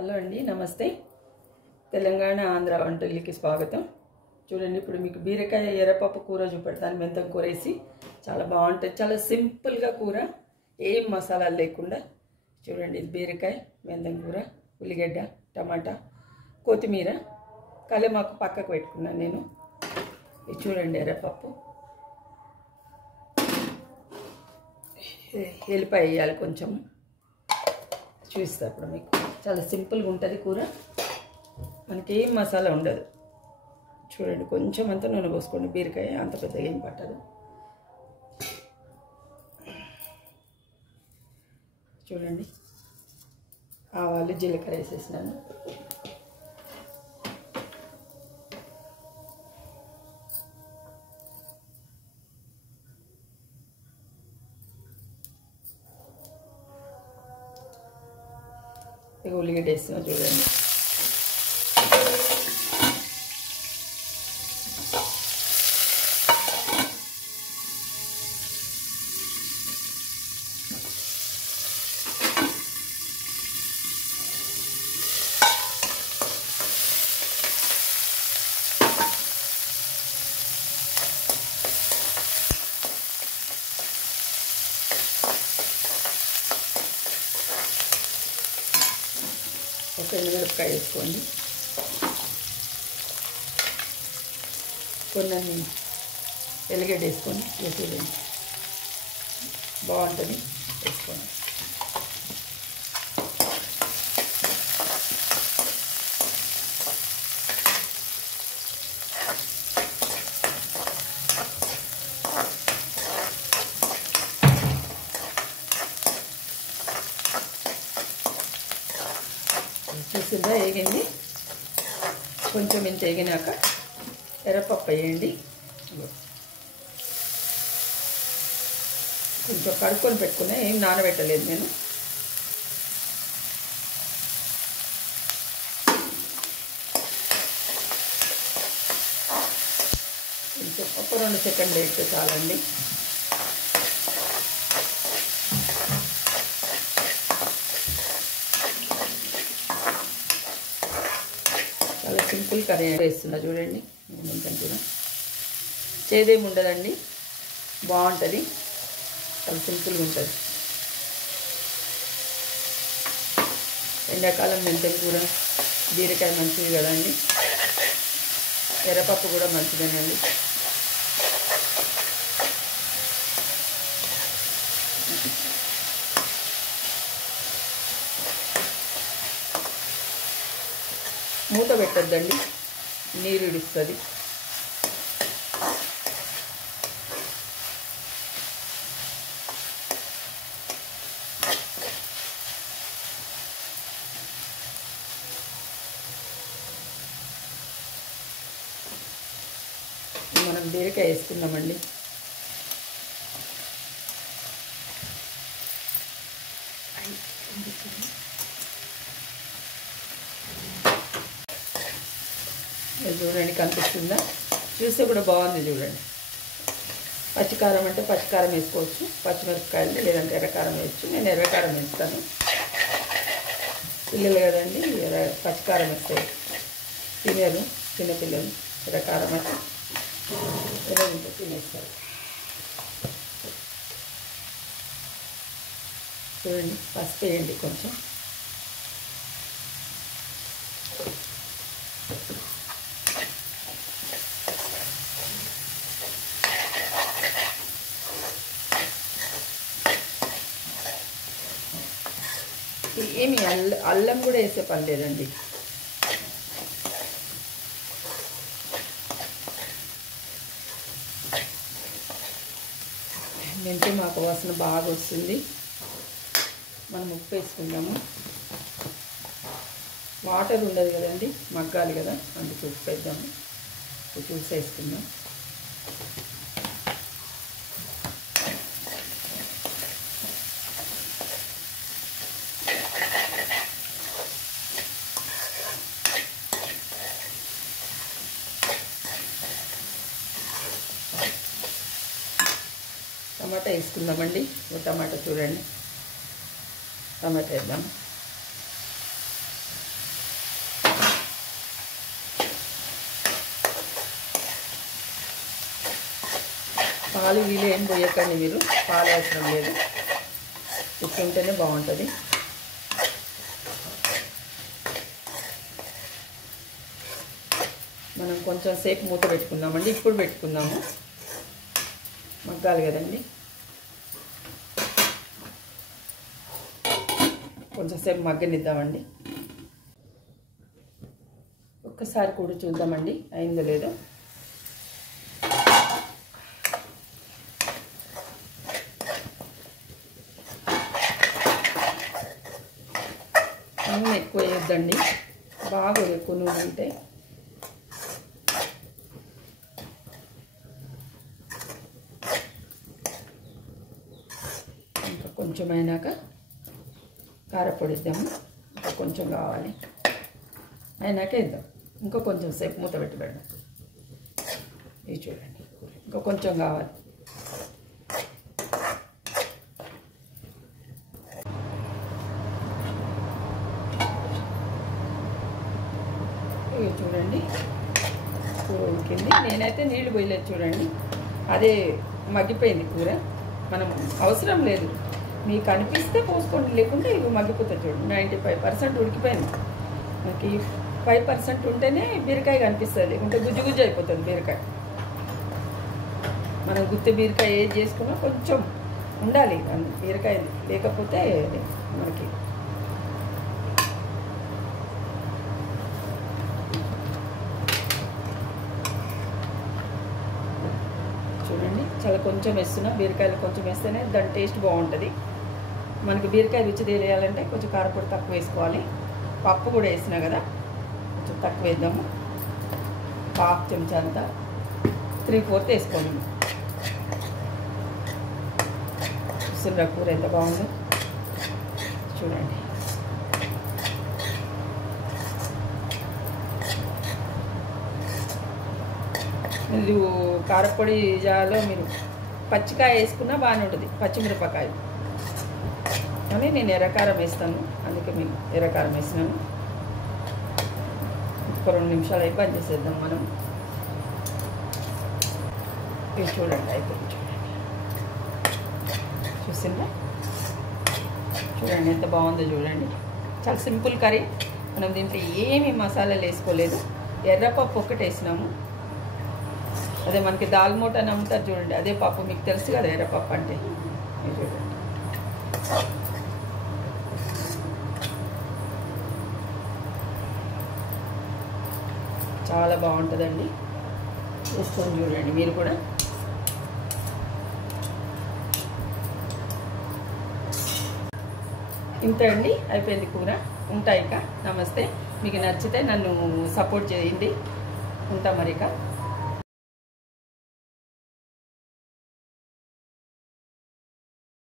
Hello అండి, నమస్తే. తెలంగాణ ఆంధ్ర వంటలకి స్వాగతం. చూడండి, ఇప్పుడు మీకు బీరకాయ ఎర్రపప్పు కూర చూపెడతాను. మెంతం కూర వేసి చాలా బాగుంటుంది. చాలా సింపుల్గా కూర, ఏం మసాలాలు లేకుండా. చూడండి, ఇది బీరకాయ మెంతం కూర, ఉల్లిగడ్డ, టమాటా, కొత్తిమీర, కలెమాకు పక్కకు పెట్టుకున్నాను నేను. ఇది చూడండి, ఎర్రపప్పు, ఎల్లిపాయ వేయాలి కొంచెం. చూస్తా ఇప్పుడు మీకు. చాలా సింపుల్గా ఉంటుంది కూర, మనకి ఏం మసాలా ఉండదు. చూడండి, కొంచెం అంతా నూనె పోసుకోండి. బీరకాయ అంత పెద్దగా ఏం పట్టదు. చూడండి, ఆవాలు, జీలకర్ర వేసేసినాను. ఇక ఉల్లిగడ్డ వేస్తున్నా. చూడండి, ఒక ఎండుమిరపకాయ వేసుకోండి. కొన్ని ఎల్లిగడ్డ వేసుకోండి. వేసేయండి, బాగుంటుంది. వేసుకోండి. చూసిందా, వేగింది. కొంచెం ఇంత వేగినాక ఎర్రపప్పు వేయండి. కొంచెం కడుక్కొని పెట్టుకున్నా, ఏం నానబెట్టలేదు నేను. కొంచెం ఒక 2 సెకండ్లు వేస్తే చాలండి. చాలా సింపుల్ కర్రీ వేస్తున్నా. చూడండి, మెంతం కూర చేదేమి ఉండదండి, బాగుంటుంది. చాలా సింపుల్గా ఉంటుంది. ఎండాకాలం మెంతం కూర, బీరకాయ మంచిది కదండి. ఎర్రపప్పు కూడా మంచిదేనండి. మూత పెట్టద్దండి, నీరు ఇడుస్తుంది. మనం బీరకాయ వేసుకుందామండి. చూడండి, కనిపిస్తుందా? చూస్తే కూడా బాగుంది. చూడండి, పచ్చికారం అంటే పచ్చికారం వేసుకోవచ్చు, పచ్చిమిరపకాయలు లేదంటే ఎర్రకారం వేయచ్చు. నేను ఎర్రకారం వేస్తాను. పిల్లలు కదండి, పచ్చికారం వేస్తే తినరు. చిన్నపిల్లలు ఎర్రకారం అయితే ఎర్రగుంటే తినేస్తారు. చూడండి, పసుపు వేయండి కొంచెం. ఏమి అల్లం కూడా వేసే పని లేదండి. మెంతి మాకు వాసన బాగా వస్తుంది. మనం ఉప్పు వేసుకుందాము. వాటర్ ఉండదు కదండి, మగ్గాలి కదా, అందుకు ఉప్పు వేద్దాము. ఉప్పు వేసుకుందాం. టమాటా వేసుకుందామండి. టమాటా చూడండి, టమాటా వేద్దాం. పాలు వీలు ఏం పోయకండి మీరు, పాలు అవసరం లేదు, ఇట్లుంటేనే బాగుంటుంది. మనం కొంచెం సేపు మూత పెట్టుకుందామండి. ఇప్పుడు పెట్టుకుందాము, మగ్గాలి కదండి. కొంచెం సేపు మగ్గనిద్దామండి. ఒక్కసారి కూడా చూద్దామండి అయిందో లేదో. నూనె ఎక్కువ వేయొద్దండి, బాగా ఎక్కువ నూనె అంటే ఇంకా కొంచెం అయినాక కారపొడి ఇద్దాము. ఇంకా కొంచెం కావాలి, అయినాక ఇద్దాం. ఇంకా కొంచెం సేపు మూత పెట్టి పెడదాం. ఇది చూడండి, ఇంకా కొంచెం కావాలి. చూడండి కూర ఉడికింది. నేనైతే నీళ్ళు పోయలేదు చూడండి, అదే మగ్గిపోయింది కూర. మనం అవసరం లేదు, మీకు అనిపిస్తే పోసుకోండి, లేకుంటే ఇవి మగ్గిపోతాయి. చూడండి 95% ఉడికిపోయింది. మనకి 5% ఉంటేనే బీరకాయ కనిపిస్తుంది, లేకుంటే గుజ్జు గుజ్జు అయిపోతుంది బీరకాయ. మనం గుత్తి బీరకాయ ఏది చేసుకున్నా కొంచెం ఉండాలి బీరకాయ, లేకపోతే మనకి చూడండి చాలా కొంచెం వేస్తున్నా. బీరకాయలు కొంచెం వేస్తేనే దాని టేస్ట్ బాగుంటుంది. మనకి బీరకాయ రుచి తెలియాలంటే కొంచెం కారపొడి తక్కువ వేసుకోవాలి. పప్పు కూడా వేసినా కదా, కొంచెం తక్కువ వేద్దాము. 1/2 చెంచా అంతా, 3/4 వేసుకోండి. చూస్తున్న కూర ఎంత బాగుందో చూడండి. మీరు కారపొడి జాలో మీరు పచ్చికాయ వేసుకున్నా బాగానే ఉంటుంది, పచ్చిమిరపకాయ. కానీ నేను ఎర్రకారం వేస్తాను, అందుకే మేము ఎర్రకారం వేసినాను. ఒక 2 నిమిషాలు అయి బంద్ చేసేద్దాం మనం. ఇది చూడండి అయిపోయింది. చూడండి, చూసిందా? చూడండి ఎంత బాగుందో చూడండి. చాలా సింపుల్ కర్రీ. మనం దీంట్లో ఏమి మసాలాలు వేసుకోలేదు, ఎర్రపప్పు ఒక్కటి వేసినాము. అదే మనకి దాల్ మోట అని అమ్ముతారు చూడండి, అదే పప్పు. మీకు తెలుసు కదా ఎర్రపప్పు అంటే. చూడండి చాలా బాగుంటుందండి, వేసుకొని చూడండి మీరు కూడా. ఇంతే అండి, అయిపోయింది కూర. ఉంటాయి ఇక. నమస్తే. మీకు నచ్చితే నన్ను సపోర్ట్ చేయండి. ఉంటా మరి ఇక.